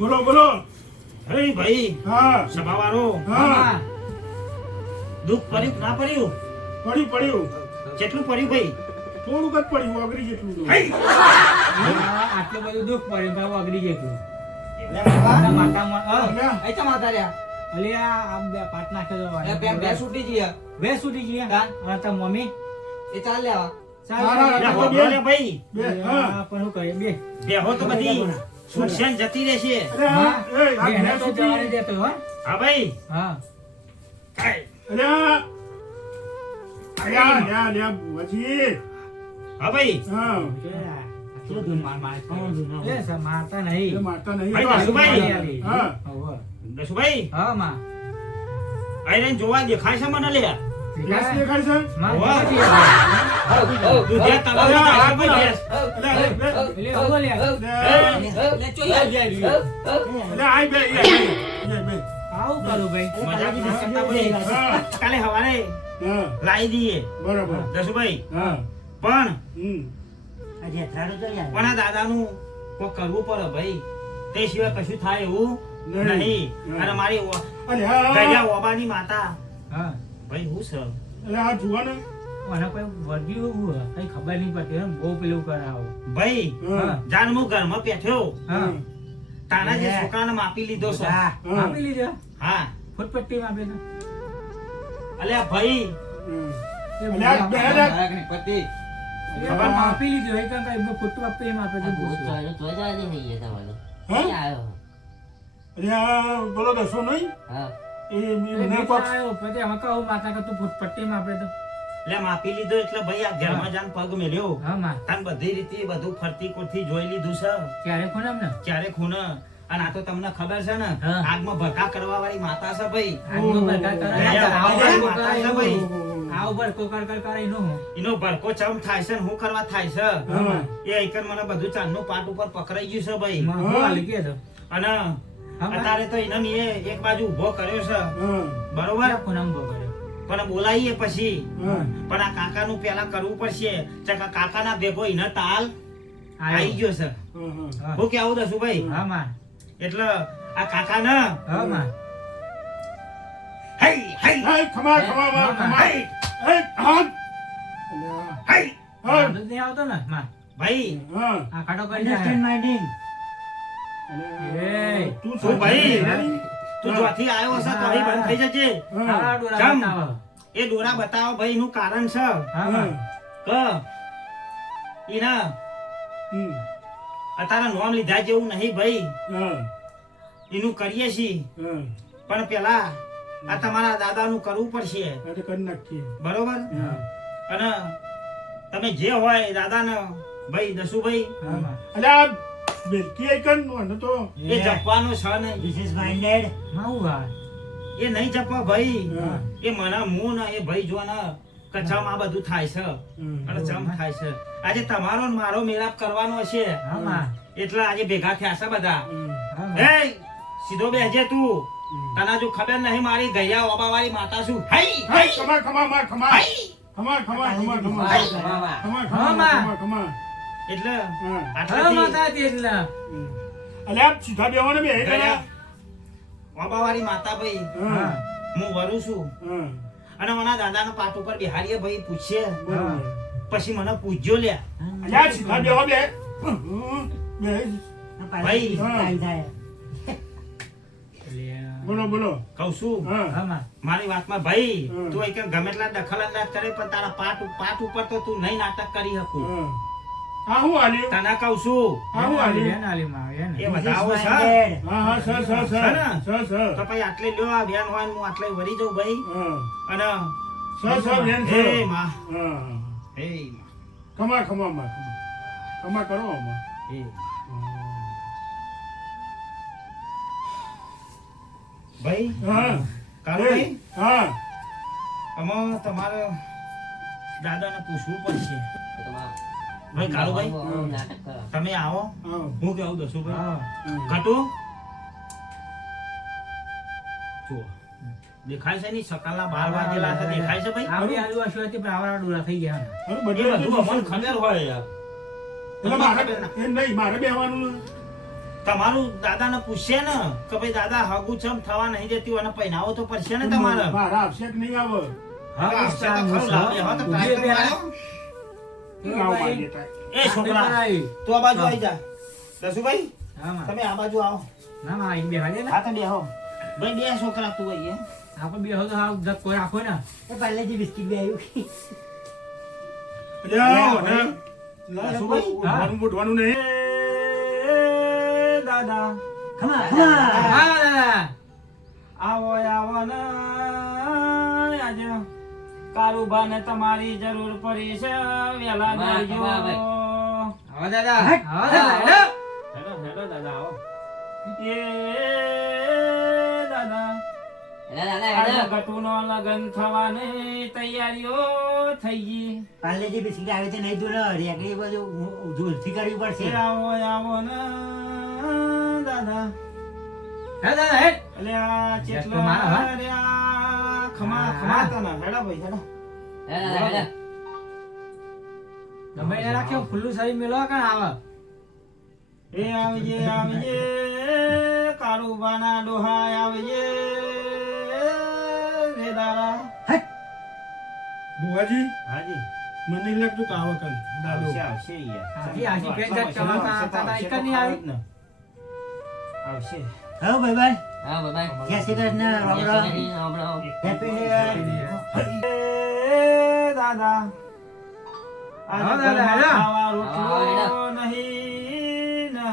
બોલો બોલો. હે ભાઈ હા સભાવાળો હા દુઃખ પડ્યું કે ના પડ્યું? પડ્યું પડ્યું. કેટલું પડ્યું ભાઈ? થોડુંક જ પડ્યું અઘરી જેટલું તો. હે! આટલું બધું દુઃખ પડ્યું તો અગડી જતું અલ્યા, અલી આ બે પાટ નાખ્યો બે છૂટી જઈએ બે છૂટી ગયા અને તાર મમ્મી એ ચાલ લેવા હા, બેહો તો લે ભાઈ. બે હા. પણ શું કરીએ બે બેહો તો બધી સુરક્ષા જતી રહેશે. અલ્યા, એ આ બેને ભેંસ તો હતી. જવાની દેતો હો હા ભાઈ. હા હાય. અલ્યા, અલ્યા, અલ્યા, અલ્યા, બુઆજી. હા ભાઈ. હા, શું ધૂન મારતા એ મારતા એ નહીં મારતા નહીં. ભાઈ, દસુભાઈ. હા. દસુભાઈ હા માં આઈને જોવા દેખાય છે મને લે. ભેંસ દેખાય છે? વાહ. હઉ, દૂધિયા તળાવમાં નાખે ભાઈ ભેંસ. અલ્યા, અલ્યા, એટલે ઉભો લે અલ્યા, લે ચોઈ આવી અલ્યા, આય બે, આય બે. આવું કરું ભાઈ મજાક ના કરતા ભાઈ. હા, કાલે સવારે હા, લાવી દઈએ બરાબર. દસુભાઈ. હા, પણ હમ. આ દાદાનું કોઈ કરવું પડે ભાઈ. તે સિવાય કશું થાય એવું નહીં. નહીં. અને મારી અલ્યા, ગયા ઓબાની માતા હા ભાઈ હું છે અલ્યા, આ જુઓ ને. મને કોઈ વર્ગ્યું એવું કઈ ખબર નહીં પડતી એમ બહુ પેલું કરાવો ભાઈ. હા, જાન હું ઘરમાં બેઠ્યો હા તારા જે છોકરાને માપી લીધો છે. હા. આપી લીધો હા ફૂટપટ્ટી આપી દો અલ્યા ભાઈ હમ. અલ્યા, બે ને. પતિ ખબર આપી લીધો એ કંઈ એમનો ફૂટું આપી એમ આપે તો હા? અલ્યા, બોલો દસો નહીં? એ મને કોક પછી અમે કહું માતા કે તું ફૂટપટ્ટી માં આપે તો એટલે માપી લીધો એટલે ભાઈ આ ઘરમાં જાન પગ મેલ્યો. હા માં તાન બધી રીતે બધું ફરતી કોરથી જોઈ લીધું છે ક્યારે ખોનામ ને ક્યારે ખૂન. અને આ તો તમને ખબર છે ને હા. આગમાં ભરકા કરવા વાળી માતા છે ભાઈ. આજનો બરકાર કરે ગયા આવું વાળી બરકો માતા કરે છે ભાઈ. આ ઉપર કોકર કર કરે નો એનો ભરકો ચમ થાય છે ને હું કરવા થાય છે હા. એ એકન મને બધું ચાંદનું પાટ ઉપર પકડાઈ ગયું છે ભાઈ. માં હું આલી કે તો અને હા અત્યારે તો એને મેં એક બાજુ ઉભો કર્યો છે હા, બરોબર. ખોનામ બો કરે પણ બોલાવીએ પછી હા. પણ આ કાકાનું પેલા કરવું પડશે. ચકા કાકાના ભેગો એને તાલ આવી ગયો છે. હા, હું કેવું દસું ભાઈ. હા માં એટલે આ કાકા ને હા માં હઈ હઈ હા. ખમા, ખમા, માં, ખમા. હઈ એ, હા. અલ્યા, હઈ હા. દૂધ નહીં આવતો ને માં ભાઈ. હા. આ ખાટો કરી જાય અલ્યા, એ. તું તું ભાઈ. ભાઈ. તું જ્યાંથી આવ્યો છે તો અહીં બંધ થઈ જજે. હા, આ ડોરા ચમ? બતાવો એ દોરા બતાવો ભાઈ નું કારણ છે હા હા. માં કે ઈના હમ. અત્યારે નોમ લીધા જેવું નહીં ભાઈ. હા, એનું કરીએ છીએ હા. પણ પેલા આ તમારા દાદાનું કરવું પડશે આ તો કરી નાખીએ. બરોબર. હા. અને તમે જે હોય દાદાને ભાઈ દસુભાઈ હા માં અલ્યા, બેલકી આઈકન નો તો એ જપવાનો છે નહીં. માં હું વાત એ નહીં જપવા ભાઈ. હા. એ મને હું ને એ ભાઈ જો ને કચ્છામ આ બધું થાય છે અને ચમ થાય છે. આજે તમારો ને મારો મેળાપ કરવાનો છે હા માં એટલે આજે ભેગા થયા છે બધા. હા માં એ સીધો બેસજે તું. તને જો ખબર નહીં મારી ગયા ઓબા વાળી માતા છું. હઈ હા, હઈ ખમા, ખમા, માં, ખમા. હઈ. ખમા, ખમા, ખમા, ખમા. મામા ખમા, હા, ખમા, માં. ખમા, ખમા. એટલે હા. હા આટલાથી માતા એટલે અલ્યા, સીધા બેહવાને બે ગયા ઓબા વાળી માતા ભાઈ હા. હું વરું છું. હા. અને મને દાદાના પાટ ઉપર બિહારીએ ભાઈ પૂછીએ બરાબર. પછી મને પૂછજો લે અલ્યા, સીધા બેહવા બે. બે. ભાઈ. હા. બોલો, બોલો. કહું છું હા. હા માં મારી વાતમાં ભાઈ હમ. તું એક ગમે એટલા દખલ અંદાજ કરે પણ તારા પાટ ઉપર તો તું નહીં નાટક કરી શકું. હા. આ હું આલ્યું? તને કહું છું આ હું આલ્યું? એને આલી માં એને એ વધાવો છે હા, હા, સર, સર, સર. છે ને? Sir, sir. તો પછી આટલે લ્યો આ વેન હોય ને હું આટલે વળી જાઉં ભાઈ. હા. અને સર, સર, બેન, હે સર. માં હા. હે માં ખમા, ખમા, માં, ખમા. ખમા કરો આમાં. હે ભાઈ હા. કાળુ ભાઈ હા. આમાં તમારે દાદાને પૂછવું પડશે. ભાઈ કાળુભાઈ નાટક કરો તમે આવો. હા. હું કેવું દસું ભાઈ હા હા. ઘટુ જુઓ દેખાય છે ની સકાળના 12 વાગેલા છે દેખાય છે ભાઈ. આવડી આજુ હશે પણ આવડા ડોરા થઈ ગયા અરે, એ બધે બધું અમને ખબર હોય યાર. એટલે તમને મારે ખબર ના. એમ નહીં, મારે બેહવાનું. તમારું દાદાને પૂછશે ને કે ભાઈ દાદા હગું ચમ થવા નહીં દેતી અને પહેનાવો તો પડશે ને તમારે. મારા આવશે કે નહીં આવે? હા, આવશે તો ખરું, લાવો, એવા તો try તો મારો. આવો મારી દેતા. એ છોકરા તું આ બાજુ આવી જા. દસુભાઈ હા માં તમે આ બાજુ આવો. ના માં અહીં બેહવા દે ને હા તો બેહો ભાઈ, બે છોકરા તું અહીં આપણે બેહો તો હાવ ધક્કો રાખો ને પહેલેથી બિસ્કિટ બે આવ્યું અલ્યા, અને દસુભાઈ ઉઠવાનું બોઠવાનું નહીં. દાદા ખમા હા દાદા આવો આવો ને આજે કારુબાને તમારી જરૂર પડી છે વેલા ખમા, કરજો. ખમા, ભાઈ. આવો દાદા આવો દાદા હેલો હેલો દાદા આવો. એ દાદા આજે ગટુનો લગન થવાની તૈયારીઓ થઈ ગઈ. પહેલેથી બિસ્કિટ આવે છે નહીં તો રેગડી બાજુ જોરથી કરવી એ પડશે આવો આવો ને દાદા. હે દાદા હે અલે આ ચેટલો તો મારા, હા? અરે આ ખમા ખમા તને હેડા ભાઈ હેડા. ગમે એને રાખ્યો ખુલ્લું શરીર મેલો કાં આવે એ આવજે કારુબાના ડોહા આવજે રે દાદા. બુવાજી, હાજી મને નહીં લાગતું કે આવો કાલ દાદો. આવશે યાર. હાજી, હાજી, ફેર જાત કમાતા હતા, એક જ નહીં આવી. આવશે. હા ભાઈ ભાઈ જય Shri Krishna Ram Ram happy new year એ દાદા હા, દાદા, હેલો. ખાવા રોટલો નહીં ને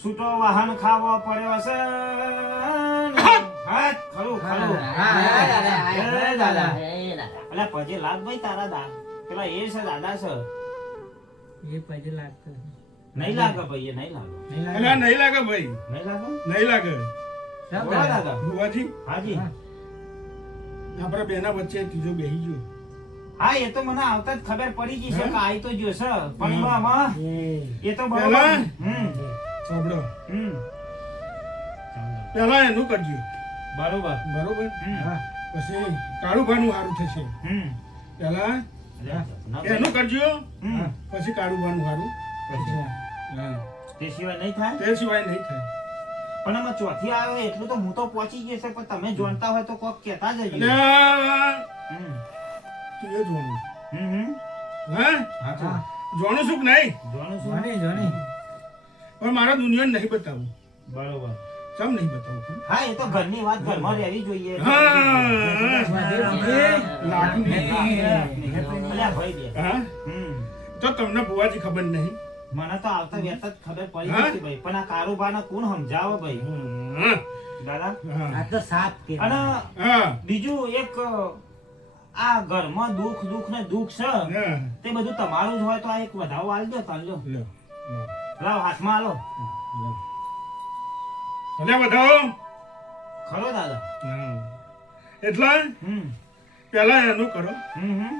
છૂટો વાહન ખાવો પડ્યો છે ને. હા, ખરું ખરું. હા, દાદા. એ દાદા અલ્યા પછી લાગ ભાઈ તારા દા પેલા એ છે દાદા છે એ પછી લાગતો નહીં લાગે ભાઈ, એ નહીં લાગે. નહીં લાગે. અલ્યા, નહીં લાગે ભાઈ, નહીં લાગે નહીં લાગે. કેમ બોલો દાદા? દાદા. બુવાજી, હાજી હા. આપણા બેના વચ્ચે ત્રીજો બેહી ગયો. હા, એ તો મને આવતા જ ખબર પડી ગઈ છે હા? કે આઈ તો ગયો છે પણ આમાં એ તો બરોબર. પેલા? હમ સાંભળો, હમ પેલા એનું કરજો, બરોબર. બરોબર? હા. પછી કાળુભાનું સારું થશે. હમ પેલા ના એનું કરજો, હમ પછી કાળુભાનું સારું. અચ્છા. હા, તે સિવાય નહીં થાય. તે સિવાય નહીં થાય. પણ આમાં ચોથી આવ્યો એટલું તો હું તો પહોંચી ગયો છે પણ તમે જાણતા હોય તો કોક કહેતા જજો. અલ્યા, હમ તું એ જોવાનું. હમ હા, હા. જોવાનું શું કે નહીં? જોવાનું શું? જોની, જોની. પણ મારા દુનિયાને નહીં બતાવું. બરોબર. સમ નહીં બતાવું. હા, એ તો ઘરની વાત ઘરમાં રહેવી જોઈએ. હા. અલ્યા ભાઈ બે. હા, હમ તો તમને બુવાજી ખબર નહીં. મને તો આવતા વ્યર્થ જ ખબર પડી હા? નથી ભાઈ, પણ આ કારુબાને કોણ સમજાવે ભાઈ હા, દાદા. હા, આ તો સાપ કે અને હા, બીજું એક આ ઘરમાં દુઃખ ને દુઃખ છે હા. તે બધું તમારું જ હોય તો આ એક વધાવો આલજો તાન લો. લો, લો, લાવ હાથમાં આલો. લો. અલ્યા બતાવો. ખરો દાદા. હા. એટલે હમ પેલા એનું કરો, હમ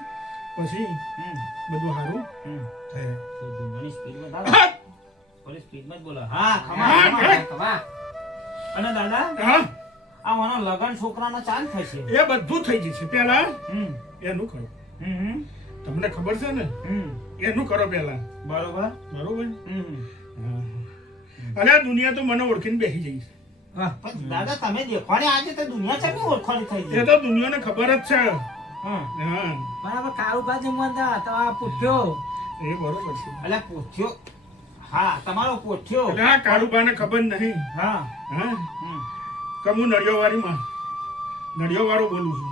પછી હમ બધું સારું હમ થાય. તો ધૂળની સ્પીડમાં દાદા થોડી સ્પીડમાં જ બોલો. હા ખમા હા, ખમા. અને દાદા હા, આ મને લગન છોકરાનો ચાંદ થશે. એ બધું થઈ જશે. પેલા હમ એનું કરો. હમ તમને ખબર છે ને, હમ એનું કરો પેલા. બરોબર. બરોબર? હમ હા. અને આ દુનિયા તો મને ઓળખીને બેસી જઈશ. વાહ. પણ દાદા તમે દેખવાની આજે તો દુનિયા છે ઓળખાણી થઈ એ ગઈ. તો દુનિયાને ખબર જ છે. હા હા, બરાબર, કાળુ બાજુ મનતા તો આ પૂછ્યો એ બરોબર છે. અલ્યા પોઠ્યો. હા તમારો પોઠ્યો. એટલે આ કાળુબાને ખબર નહીં. હા હા, હમ કે હું નળિયોવાળીમાં નળિયોવાળો બોલું છું.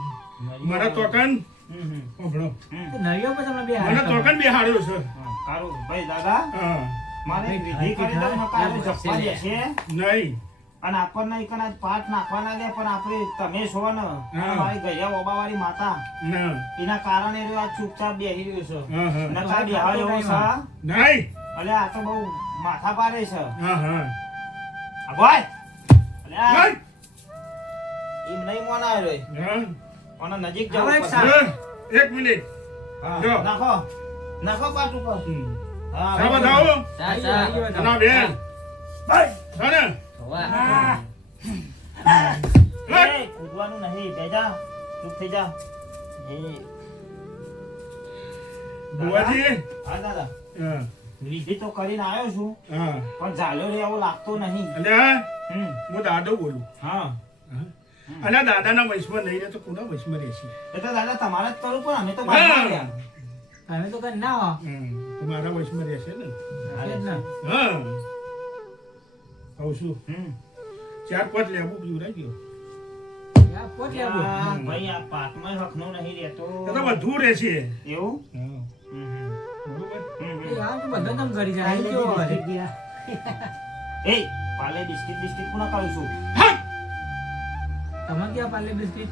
મારા તોકન હમ સાંભળો, હમ તો નળિયો પર તમને બે મને તોકન બેહાડ્યો છે. હા, કારું ભાઈ દાદા હા, મારે ભાઈ, વિધિ કરી દઉં ને કારું જપવા દેશે નહીં. અને આપણને એક જ પાઠ નાખવાના દે પણ આપણે તમે છો ને હા. મારી ગયા ઓબાવાળી માતા ના. એના કારણે રહ્યો આ ચૂપચાપ બેહી રહ્યો છે. હા, હા. નકા બેહાય એવો છે. નહીં. અલે આ તો બહુ માથા પાડે છે. હા, હા. આ ભાઈ અલે આ નહીં. એમ નહીં મોના રે હા. અને નજીક હવે એક જાવ સાપ. હા, એક મિનિટ. જો. નાખો નાખો પાટ ઉપર. હમ. હા શા બતાવો? ના બેન. હા ને? એ કૂદવાનું નહીં બેજા ચૂપ થઈ જા. એ બુવાજી, હા દાદા હા, વિધિ તો કરીને આવ્યો છું હા પણ ઝાલ્યો રે એવો લાગતો નહીં. અલ્યા હમ. હું દાદો બોલું. હા હા અલ્યા દાદાના વૈશ્વમાં નહીં રહે તો કોના વૈશ્વમાં રહેશે? એ તો દાદા તમારે જ કરવું પણ અમે તો બાજુમાં રહ્યા. તમે તો કઈ ના હો તો મારા વૈશ્વમાં રહેશે ને? હાલે જ ને. હા કહું છું હમ. 4-5 લેબુ પીવડાવી દો. યા પોટ લેવું. આ ભાઈ આ પાકમાં હકનો નહીં રહેતો. એ તો બધું રહેશે. એવું? હા હમ. બરોબર. હમ. એ આ તો બધા તમે કરી જાય કેવો હોય? એ પાલે બિસ્કિટ પૂરા કરું છું. તમે ક્યાં પાર્લે બિસ્કિટ?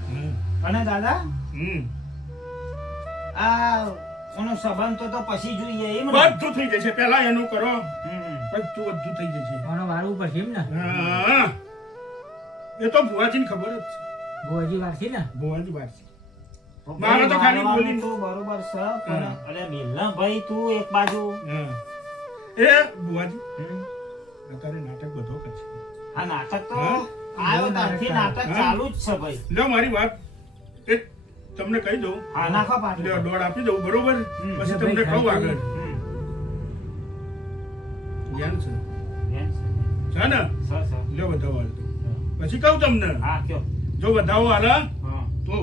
અને દાદા હમ આ એનો સંબંધ તો પછી જોઈએ એમ ને? બધું થઈ જશે. પહેલા એનું કરો હમ. બધું થઈ જશે. મને વાળવું પડશે એમ ને? હા એ તો ભુવાજીને ખબર જ છે. ભુવાજી વારસી ને? ભુવાજી વાત છે. મારે તો ખાલી બોલીને- તું બરોબર છે પણ અલે મિલના ભાઈ તું એક બાજુ. હા એ ભુવાજી હમ. અત્યારે નાટક બધો કરશે. આ નાટક તો હા? આવ્યો ત્યારથી નાટક હા? ચાલુ જ છે ભાઈ. લ્યો મારી વાત એક તમને કહી દઉં. હા નાખો પાછું. લ્યો દોડ આપી દઉં બરોબર. હમ. પછી ભાઈ તમને કહું ખાઈ આગળ હમ. જ્ઞાન છે એમ છે. છે ને? Sir sir. લ્યો બધાવો હાલ તો. પછી કહું તમને હા કયો. જો બધાવો હાલ હા તો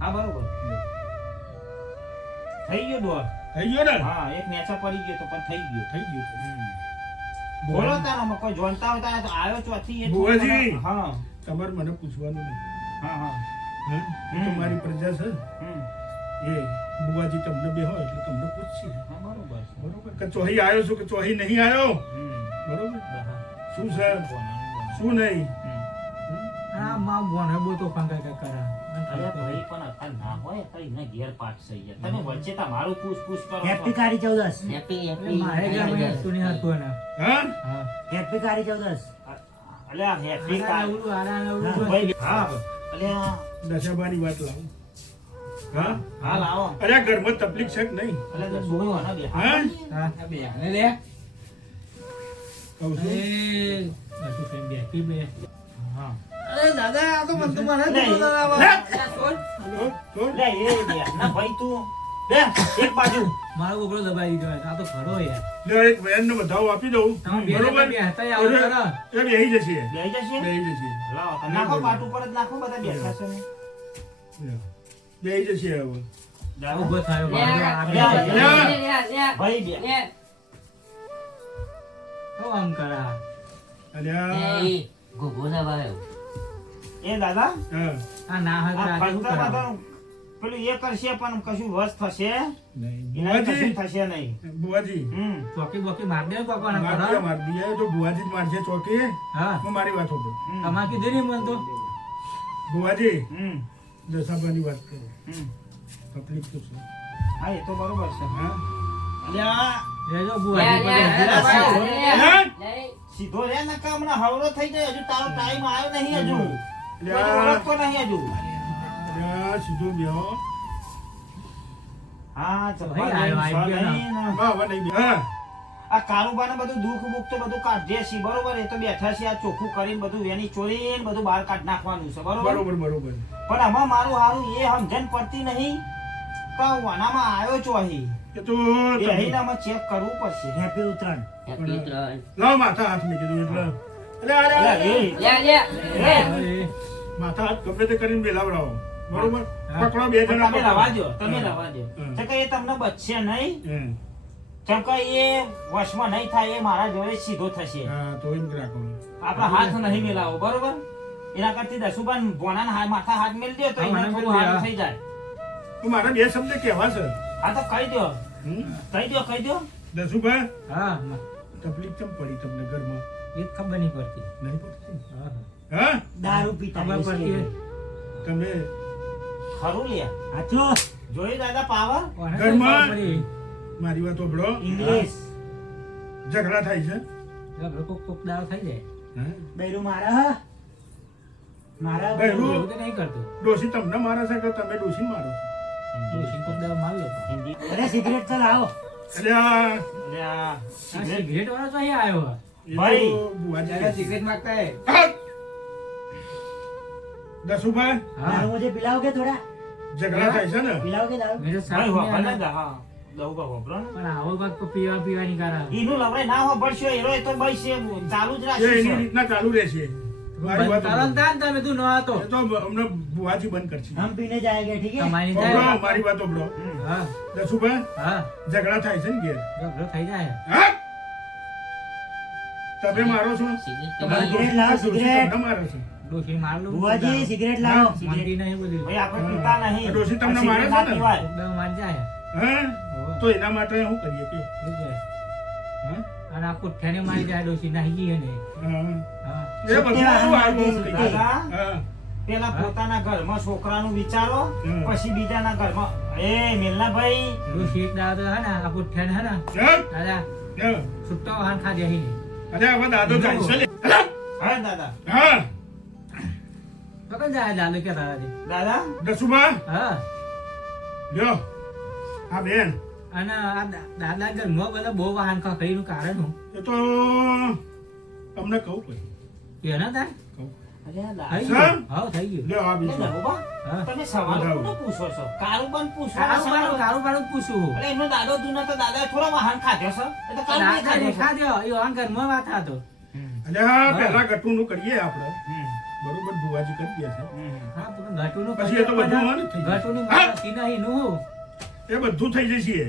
હા બરોબર થઈ ગયો દોર. થઈ ગયો ને? હા એક નેચા પડી ગયો તો પણ થઈ ગયો. થઈ ગયું. બોલો તારામાં કોઈ જોનતા હોય તારે તો આવ્યો ચોથી એ ભુવાજી. હા તમારે મને પૂછવાનું નહીં. હા હા હા એ તો મારી પ્રજા છે. હમ. એ બુવાજી તમને બે હોય એટલે તમને પૂછશે. હા બરોબર છે. બરોબર કે ચોહી આવ્યો છું કે ચોહી નહીં આવ્યો? હમ. બરોબર. હા. શું છે શું નહીં? આ માં બોને બો તો ફંગા કે કરા. અરે ભાઈ પણ અત્યારે ના હોય અત્યારે એના ઘેર પાઠ થઈ ગયા. તમે વચ્ચે તમારું પૂછ કરો છો. હેપી કારી 14 હેપી એટલે મારે ગામ સુની હતું ને. હા હા. હેપી કારી 14 અલે આ હેપી આના કાર નવરું, આના નવરું. ભાઈ હા અલે દશાબાની વાત લાવું. હા હા લાવો અરે આ ઘરમાં તકલીફ છે કે નહીં? અલે તો જોયો આના બે હા હા, આ બે આને લે. કહું છું. એ બસુ કેમ બે કી બે. હા અરે દાદા આ તો મને તો મને લે, તો દાદા લે. તો- તો- લે એ બે ના ભાઈ તું બે એક બાજુ મારો ગોગળો દબાઈ દીધો છે. આ તો ખરો યાર. લે, એક વેનનો બધાઓ આપી દઉં. તમે બે બરોબર? જણા બે હતા આવો કરો. એ બેહી જશે. બેહી જશે બેહી જશે. લાવો તો નાખો પાટ ઉપર જ નાખો બધા બેઠા છે ને લે. બેહી જશે હવે. આ દાદા ઉભો થયો મારો આ બે લે, જણા. ભાઈ બે તો આમ કરા. અલ્યા. એ દાદા હા. આ ના હોય તો આ આજે શું ફરતા કરાવું? બધા પેલું એ કરશે પણ કશું વસ થશે નહીં. એના કશું બુવાજી. થશે નહીં બુવાજી. હમ ચોકી બોકી માર દે પકવાના માર કરો. દે, માર દે. તો બુવાજી જ મારશે ચોકી. હા હું મારી વાત સાંભળો. તમારે કીધું નહીં મને તો. બુવાજી હમ દશાબાની વાત કરો. હમ તકલીફ તો છે. હા એ તો બરોબર છે હા? અલ્યા લેજો બુઆજી પડે. હા? સીધો રે નકા હમણાં હવરો થઈ જાય હજુ તારો ટાઈમ આવ્યો નહીં હજુ અલ્યા. કોઈ ઓળખતો નહીં હજુ અલ્યા, સીધું બેહો. હા ભાઈ, આવ્યો, આવી ગયો ને. હા, હવે નહીં બેહો. હા. આ કારુબાને બધું દુઃખ બુખ તો બધું કાઢીએ છીએ બરોબર એ તો બેઠા છે આ ચોખ્ખું કરીને બધું વેની ચોરીને બધું બહાર કાઢ નાખવાનું છે બરોબર બરોબર બરોબર. પણ આમાં મારું હારું એ સમજણ પડતી નહીં તો હું આનામાં આવ્યો છો અહીં એ તો એ અહીંનામાં ચેક કરવું પડશે હેપી ઉત્તરાયણ લાવ માથા હાથ મેં કીધું એટલે અરે અલ્યા, અરે એ હવે માથા હાથ ગમે તે કરીને બેલાવડાવો બરોબર હા. પકડો બે પણ જણા તમે રવા દો તમે રવા દો હા. તો કે એ તમને બચશે નહીં હમ. કેમ કે એ વશમાં નહીં થાય એ મારા જોડે સીધો થશે હા તો એમ રાખો. આપણા હાથ નહીં મિલાવો બરોબર એના કરતી દસુબાન ભોણાના માથા હાથ મેલ દો તો હા, એને મને થોડું બહુ હારું યાર. થઈ જાય તો મારા બે શબ્દ કહેવા છે. હા તો કહી દો હમ? કહી દો દસુભાઈ હા તકલીફ કેમ પડી તમને ઘરમાં? એ જ ખબર નહીં પડતી. નહીં પડતી? હા હા? દારૂ પીતા ખબર પડતી. તમે ખરું લે હાચો જોઈ દાદા પાવર કોને ઘરમાં? ખબર પડી? મારી વાત સાંભળો. ઇંગ્લિશ ઝઘડા થાય છે. ઝઘડો કોક દાવ થઈ જાય. હા? બૈરું મારા મારા બૈરું? એવું તો નહીં કરતો. ડોશી તમને મારે છે કે તમે ડોશીને મારો છો? ડોશી કોક દાવ માર્યો હતો. હિન્દી અરે સિગરેટ તો લાવો એટલે આ અરે આ આ સિગરેટ સિગરેટ વાળો તો અહીંયા આવ્યો. એ તો ભાઈ. બુવાજી કહે છે. માંગતા હે. હા! દસુભાઈ હા દારૂ મુझे पिलाओगे थोड़ा ઝઘડા થાય છે ને? पिलाओगे दारू મેરે ભાઈ સાથ મેં વાપર આના- ના જા, હા દઉં કા હોબરો ને પણ આવો કાંઈક તો પીવાની કારણ ઈનું લવરાય ના હોબળશો એરો એ તો બઈ છે ચાલુ જ એ રાખશે એની રીતના ચાલુ રહેશે મારી વાત કારણ તાન તમે તું ન હતો એ તો અમને બુવાજી બંધ કરશે हम पीने जाएंगे ठीक है તમારી ઓબળો, જાય મારી વાત ઓબળો. હા દસુભાઈ હા ઝઘડા થાય છે ને ઘેર ઝઘડો થઈ જાય હા? તમે મારો છો सिगरेट लाओ सिगरेट તમને મારો છો ડોશી માર લઉં बुआ जी सिगरेट लाओ માનતી નહીં બધું ભાઈ આપણે પીતા નહીં ડોશી તમને પછી મારે છે ના ને? પીવાય. એકદમ માર જાય હા તો એના માટે શું કરીએ કે એવું છે. હા? અને આ પુઠ્ઠાને મારી જાય ડોશી નાહી ગઈ ને હા. હા એ બધું આવું થઈ ગયું. દાદા હા. પેલા પોતાના ઘરમાં છોકરાનું વિચારો હમ. પછી બીજાના ઘરમાં એ મેલના ભાઈ ડોશી એક દાડો હે ને આ પુઠ્ઠાને હે ને હા? દાદા હા. છૂટો વાહન ખાધે હી અરે હવે દાદો જાય છે લે. હા દાદા હા તો કઈ જાય દાદો કે દાદાજી દાદા દસુભા હા લ્યો આ બેન અને આ દાદા ઘરમાં બધા બહુ વાહન ખખડીનું કારણ હું એ તો તમને કહું કોઈ કે ના થાય કહું અરે દાદા થઈ સર? ગયું હા થઈ ગયું લ્યો આ એ બીજું દરોબા, હા. તમે સવાલ બરાબર. કોને પૂછો છો કારું પણ પૂછો કારું બારું પૂછું અરે એમનો દાદો દુના તો દાદાએ થોડો વાહન ખાધો છે એ તો કારું નહીં દાદા ખાધો છે. દેખા દો એ વાહન ઘરમાં વાત હતો અરે હા પહેલા ગટુનું કરીએ આપણે હમ. બરોબર ભુવાજી કરી દે છે હમ. હા પણ ઘટુનું પછી એ તો બધું હોય ને થઈ જાય. ઘટુની હા? માં સીના નું એ બધું થઈ જશે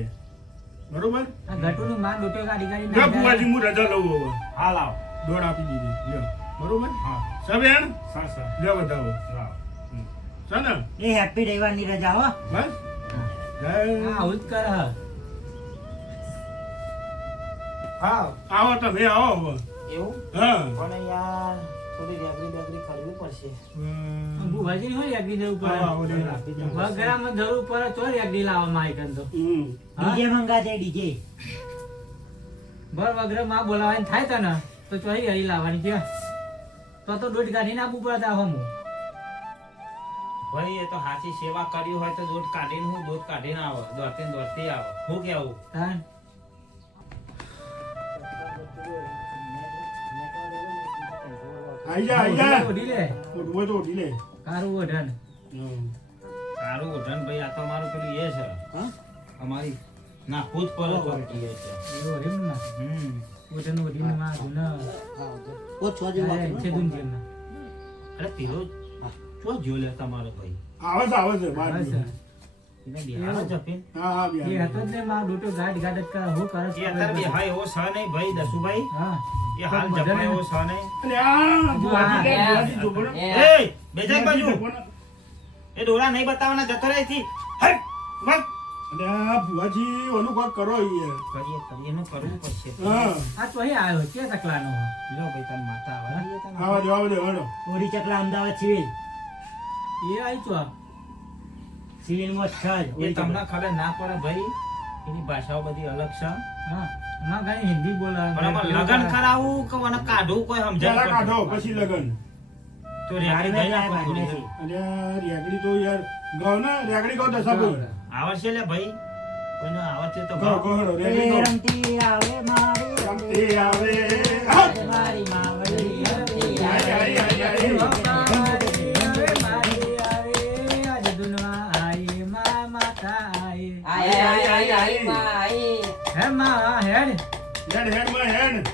બરોબર આ ઘટુની માં ડોટો ગાડી ગાડી લ્યો ના ભુવાજી હું રજા લઉં હવે હા લાવ દોડ આપી દીધી લ્યો બરોબર હા સબેન સર સર લ્યો બતાવો લાવ છે ને ये हैप्पी रविवार ની રજા હો બસ હા આવું જ કર હ. હા આવો તમે આવો હવે એવું હા પણ યાર થોડી રેગડી કરવી પડશે ભુવાજી ની હોય એકદી જવું આવો, આવો, પડે લ્યો. બગરામાં જરૂર પડે તો એકદી લાવવામાં આવી કંતો હમ. ડીજે મંગા દે ડીજે બર વગર માં બોલાવાની થાય તને તો ચોરી હરી લાવવાની કે તો દોઢ ગાડી ના આપવું પડે હમ ભાઈ એ તો હાચી સેવા કરી હોય તો દૂધ કાઢીને હું દૂધ કાઢીને આવો દોડતી આવો હું કેવું તાન આઈ જા આઈ જા ઓઢી લે ઓઢવો તો ઓઢી લે કારું ઓઢન હમ. સારું ઉઠન ભાઈ આ તો અમારું પેલું એ છે હા? અમારી ના ખુદ પર ચોરટી એ છે એ ઓઢી ના હમ ઓઢન ઓઢી માં ધુના ઓ છો દી છે દુન જેમ ના અરે પેલો ચો જો લે તમારો ભાઈ આવે છે બહાર બસ નીકળો. એને બિહાર જ આપીને હા હા એ બિહાર હતો જ ને માં ડોટો ગાડ ગાડ જ કરે હું કરે એ અત્યારે બિહાર એવો છે નહીં ભાઈ દસુભાઈ હા એ હાલ જપા એવો છે નહીં અરે આ ભુવાજી લે, ભુવાજી જોબણો. એ બેજાય બાજુ ભુવાજી એ ડોળા નહીં બતાવવાના જતો રહે થી હટ મત અરે આ ભુવાજી ઓલું કોક કરો યાર કરીએ એનું કરવું પડશે હા આ તો અહીં આવ્યો કે તકલાનો લો ભાઈ તન માતા આવે આવા દો આવા દો આવા દો. ઓરી ચકલા અમદાવાદ સિવિલ એ આવી તો સિવિલ માં છ એ તમને ખબર ના પડે ભાઈ એની ભાષાઓ બધી અલગ છે હા ના કઈ હિન્દી બોલા પણ આમાં લગન કરાવવું કે મને કાઢવું કોઈ સમજાય પહેલા કાઢો પછી લગન તો રેગડી થઈ જાય ભાઈ થોડી. અરે આ રેગડી તો યાર ગાવ ને રેગડી ગાવ દસા બોલ આવડશે લે ભાઈ કોઈને આવડશે તો ગાવ ગાઓ. ગાવ રેગડી ગાવ રમતી આવે મારી રમતી આવે હા. મારી માવડી રમતી આવે આઈ, આઈ, આઈ, આઈ. હેડ હેડ માં હેડ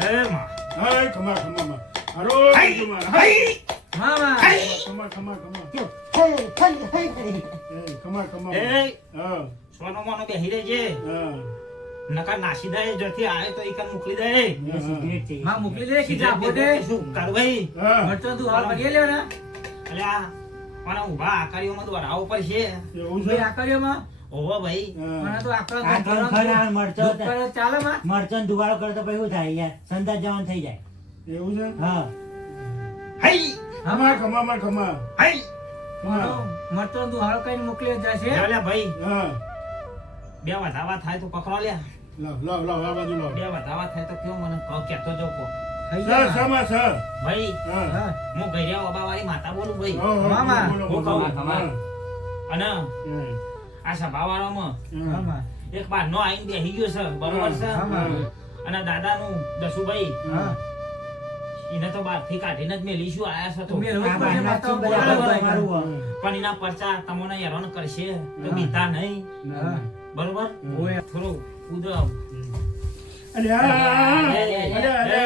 એ માં. હાય ખમા ખમા માં હારો હાય, ખમા હાય, ખમા ખમા ખમા હઈ એ ખમા ખમા એ હા સોનો મોનો બેહી રહેજે હા નકર નાસી દે જોથી આવે તો ઈકન મોકલી દે સિગરેટ છે મોકલી દે કીધા પોતે શું કરું ભાઈ હા મરચો તું હાલ પડી લેવો ને અલે આ પણ ઊભા આકારીઓમાં તો વરાવો પડશે એવું છે ભાઈ આકર્યોમાં ઓહો ભાઈ હા. મને તો આકરો આ તો ખરા મરચો દૂધ પર ચાલે માં મરચો ને ધુવાળો કરો તો પછી શું થાય યાર સંદાસ જવાન થઈ જાય એવું છે હા હઈ ખમા ખમા માં ખમા હઈ ખમા મરચો તું હાલ કઈ મોકલી જશે લે લે ભાઈ હા બે વધાવા થાય તો પકડો લે લાવ લાવ લાવ આ બાજુ લાવ બે વધાવા થાય તો કેવો મને કહો કેતો જો કો થઈ સર ગયા સમા સર ભાઈ હા હા હું ગઈયા ઓબાવાળી માતા બોલું ભાઈ હા, હા, મામા. બોલો, હું બોલો, કહું, બોલો. અને હા. આ સભાવાળામાં હા. હા એક બાર નો આઈને બેહી ગયો છે બરોબર છે હા. અને દાદાનું દસુભાઈ હા એને તો બહારથી કાઢીને જ મેલીશું આયા છે તો તો મેલવું જ આ પડશે, બારનાથી માતા બરાબર બોલાવો તમારું પણ એના પરચા તમને હેરાન કરશે તો બીતા નહીં હા. બરોબર ઓય. થોડું કૂદો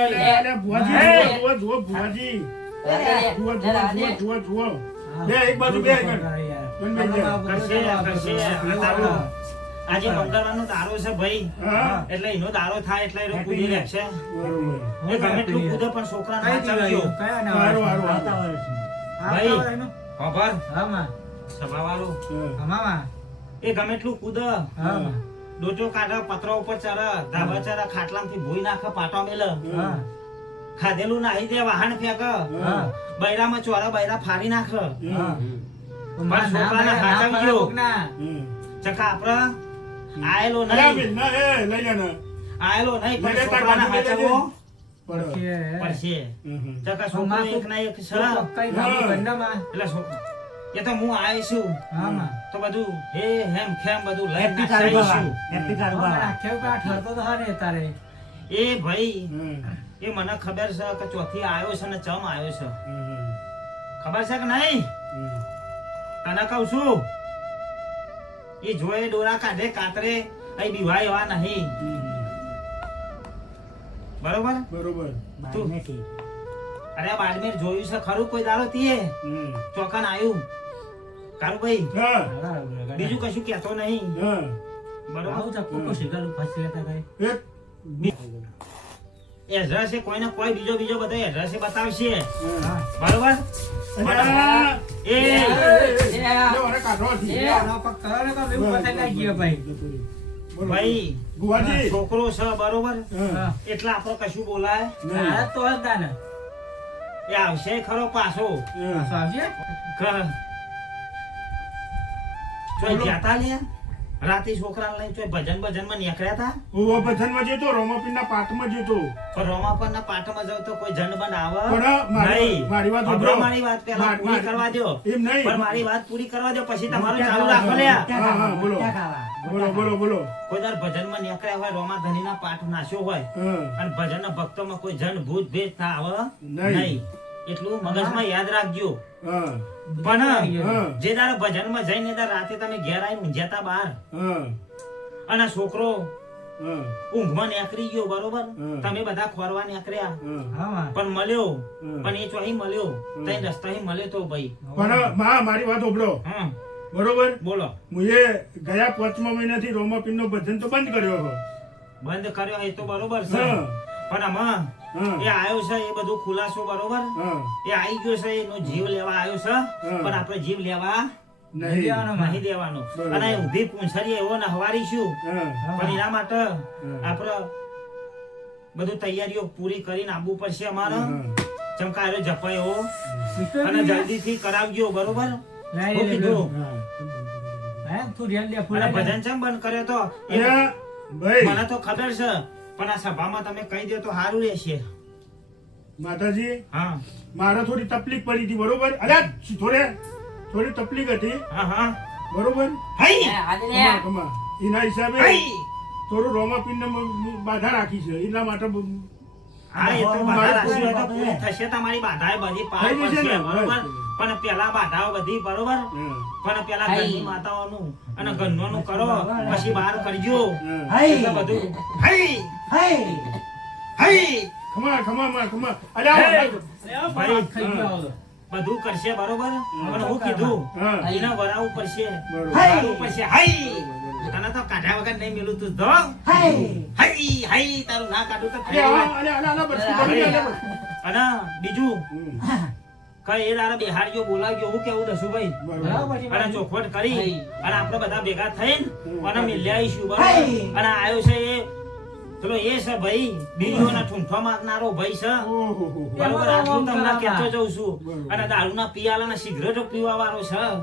અરે ભુવાજી જુઓ ભુવાજી જુઓ બે એક બાજુ બે યાર. કરશે કરશે આ તારું આજે મંગળવારનો દારો છે ભાઈ હા એટલે એનો દારો થાય એટલે એનો કૂદી રહેશે બરોબર એ ગમે એટલું કૂદે પણ છોકરા કઈ ના ચાલજો દિવાળી? કયા ના હારું, વર્ષ? હારું. આવતા વર્ષનું. ભાઈ. આવતા વર્ષનું? ખબર હા, માં. સભાવાળું હા, મામા. એ ગમે એટલું કૂદ હા, માં. ડોચો કાઢે પતરા ઉપર ચડે ધાબા ચડે ખાટલામાંથી ભૂઈ નાખે પાટો મેલે હા, ખાધેલું નાહી દે વાહન ફેંક હા. બૈરામાં ચોરા બૈરા ફાડી નાખે હા. તો પણ માં ના છોકરાને પડે, ના હાચવજો. પડે કોકના. ચકા આપડે આયેલો અરે નહીં ના એ લઈ લે ને આયેલો નહીં લઈ પણ લે, તાર છોકરાને બાજુ લઈ લેજે. હાચવવો પછી, પડશે ચકા તો છોકરો માં એક ના એક છે તો કઈ લાંબુ ગંડામાં. એટલે એ તો હું આવીશું હા, માં. તો બધું હે હેમ ખેમ બધું લઈને હેપી નાખાઈશું. કારુબાવા. હેપી હા, માં, કારુબાવા. આખે ઉપર આ ઠરતો તો હા ને તારે. એ ભાઈ એ મને ખબર છે કે ચોથી આવ્યો છે ને ચમ આવ્યો છે ખબર છે કે નહીં તને કહું છું એ જોયે ડોરા કાઢે કાતરે કઈ બીવાય એવા નહીં બરોબર બરોબર બારનેથી. અરે આ બાડમેર જોયું છે ખરું કોઈ દાડો તીએ ચોકન આવ્યું કારું ભાઈ હા બીજું કશું કહેતો નહીં હા બરોબર આવું ચપ્પુ કો શીખેલું ફસી લેતા કઈ. એડ્રેસ કોઈને કોઈ બીજો બધો એડ્રેસ બતાવશે હા. બરોબર એ કાઢો આનો પગ કરો ને તો એવું પતાઈ લાગી ગયો ભાઈ. ભાઈ ગુવાજી છોકરો છે બરોબર હા. એટલે આપણે કશું બોલાય આ તો જ દાને. એ આવશે ખરો પાછો પાછો આવશે? ચોય જાતા લે રાતે છોકરાને લઈને ચોય ભજન માં નીકળ્યા હતા ભજનમાં જતો રોમાપીરના પાઠમાં જતો પણ રોમાપરના પાઠમાં જાવ તો કોઈ જન બન આવે પણ મારી વાત સાંભળો, સાંભળો. મારી વાત પહેલા પૂરી કરવા દો એમ નહીં પણ મારી વાત પૂરી કરવા દો પછી તમારું ચાલુ રાખો લ્યા હા, હા, બોલો. ક્યાં ખાવા? બોલો કોઈ દર ભજનમાં નીકળ્યા હોય રોમા ધનીના પાઠ નાશ્યો હોય હા અને ભજનના ભક્તોમાં કોઈ જન ભૂત ભેદ ના આવે નહીં. નહીં એટલું મગજમાં યાદ રાખજો હા પણ હા જે દાડો ભજનમાં જઈને એ દાડો રાતે તમે ઘેર આવીને ઊંઝ્યા બહાર હા અને છોકરો હા ઊંઘમાં નીકળી ગયો બરોબર હમ. તમે બધા ખોરવા નીકળ્યા હા હા, માં. પણ મળ્યો હમ. પણ એ ચોહી મળ્યો તઈ રસ્તા મળ્યો તો ભાઈ પણ મારી વાત સાંભળો હા બરોબર બોલો હું એ ગયા 5મા મહિનાથી રોમાપીરનો ભજન તો બંધ કર્યો હતો. બંધ કર્યો એ તો બરોબર છે હા પણ આમાં હા એ આવ્યો છે એ બધું ખુલાસો બરોબર હા એ આવી ગયો છે એનો જીવ લેવા આવ્યો છે પણ આપણે જીવ લેવા નહીં લેવાનો માં. નહીં દેવાનો બરોબર. અને ઊભી પૂંછડી એવો નહવારીશું હા પણ એના માટે હા. આપણે બધું તૈયારીઓ પૂરી કરીને આવવું પડશે અમારે હા. ચમકાયો જપાયો વિક્ટર અને ભૈયા. જલ્દીથી કરાવજો બરોબર લાઈ હું લે, કીધું હા. હા, તું રેલ લે, અને ફૂલાઈ લે. ભજન ચમ બંધ કર્યો તો એ અરે ભાઈ મને તો ખબર છે પણ આ સભામાં તમે કહી દો તો સારું રહેશે માતાજી હા મારે થોડી તકલીફ પડી હતી બરોબર અલ્યા થોડી તકલીફ હતી હા હા બરોબર હઈ કમા. એના હિસાબે હઈ થોડું રોમાપીરને બાધા રાખી છે એના માટે હા એ તો મારે બાધા રાશિ હોય તો પૂરી પૂરી થશે તમારી બાધાએ બધી પાર થઈ જશે પડશે ને? બરોબર બસ. પણ પેલા બાધાઓ બધી બરોબર હા. પણ પેલા હઈ. ઘરની માતાઓનું અને ઘરનોનું કરો પછી બહાર કરજો હા. હઈ. એટલે બધું હઈ હઈ. હઈ ખમા અલ્યા ભાઈ ખાઈ ગયો હવે. બધું કરશે બરોબર પણ હું કીધું હા એને વરાવું પડશે બરોબર વરાવું પડશે હઈ તને તો કાઢ્યા વગર નહીં મેલું તું તો હઈ. હઈ હઈ તારું ના કાઢું તો થઈ અલ્યા બસ અને બીજું હમ. કઈ એ દાડા બિહારીઓ બોલાવજો હું કેવું દસું ભાઈ બરોબર બરાબર છે, અને ચોખવટ કરી હઈ. અને આપણે બધા ભેગા થઈને હમ. અને મિલ્યા આવીશું બરોબર હઈ. અને આવ્યો છે એ પેલો એ છે ભાઈ બીજોના ઠૂંઠો મારનારો ભાઈ છે ઓહો બરોબર આટલું તમને કહેતો જઉં છું બરોબર. અને દારૂના પિયાલાના સિગરેટો પીવા વાળો છે હા.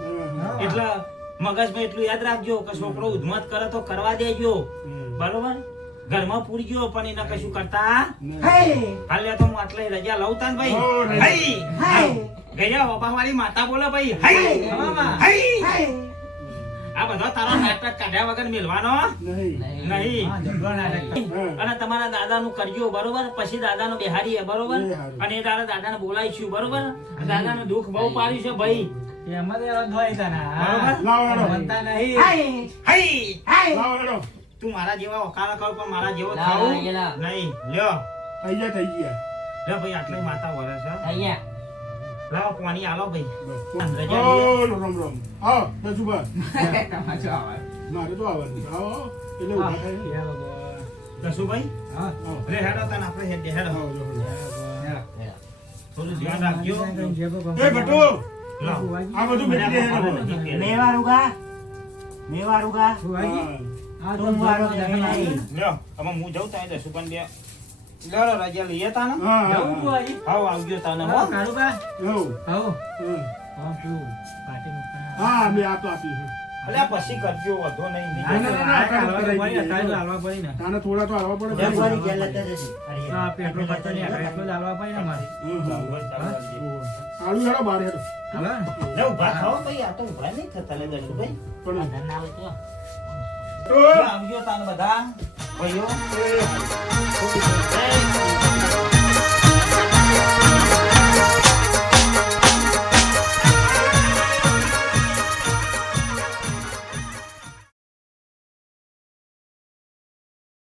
એટલે મગજમાં એટલું યાદ રાખજો કે છોકરો ઉધમત કરે તો કરવા દેજો બરોબર ઘરમાં પૂરી ગયો પણ એને કશું કરતા હઈ. હાલે તો હું આટલે રજા લઉં તાન ભાઈ હો, રજા. હઈ હઈ. ગયા બાપા વાળી માતા બોલે ભાઈ હઈ મામા. હઈ હઈ. આ બધો તારો નાટક કાઢ્યા વગર મેલવાનો નહીં નહીં. હા, જબરો નાટક. હા. અને તમારા દાદાનું કરજો બરોબર, પછી દાદાનો બેહાડીએ બરોબર, એ હારું. અને એ તારા દાદાને બોલાવીશું બરોબર. દાદાનું દુઃખ બહુ પાડ્યું છે ભાઈ. એમાં તો એવા ધોઈ તને, હા. બરોબર. લાવો હેડો. બનતા નહીં. હઈ! લાવો હેડો. તું મારા જેવા વકાલા કર પણ મારા જેવો લાવ, થાવું લાવ, લાવ. નહીં. લ્યો થઈ ગયા લ્યો ભાઈ, આટલી માતા વરસ છે. અહીંયા લાવો પાણી આલો ભાઈ. બસ. રજા ઓ, લઈએ. રામ રામ આવો દસુભા તમાચો આવે. મારે તો આવવાનું આવો એટલે ઉભા થાય હે ભગવાન. દસુભાઈ હા. આવો. લે હેડો તને આપણે હેડે હેડો. આવો, જો, જો. થોડું ધ્યાન રાખજો. એ ભટુ લાવો. આ બધું મેકી દે હેડો. મેવા રૂગા મેવા રૂગા હા, તો મારો જમીન આવી. લ્યો હવે હું જઉં તાય દસુ પણ બે લ્યો રજા લઈએ તાને. હા હા, જવું છું હા હજી? હાવ આવજો તાને હો. હા, કાળુબા. એવું. આવો. હમ. હા, પેલું પાટી મૂકતા. હા મેં આ તો આપી છે અલ્યા પછી કરજો વધો નહીં. ના, ના, ના, ના, આ હાલવા કરાવી પડી ને, દઈએ. તારે તો હાલવા પડી ને. તાને થોડા તો આવવા પડે જગવાની ઘેર લેતા જશે. હા, પેટ્રોલ ખર્ચો નહીં, આપણે એટલો જ હાલવા પડી ને મારે. આલુ હેડો બાર હેડો હાલો ને? લે ઊભા થાઓ ભાઈ, આ તો ઊભા નહીં થતા લે દસુભાઈ. પણ ના આવે તો આવજો તાને બધા ભાઈઓ.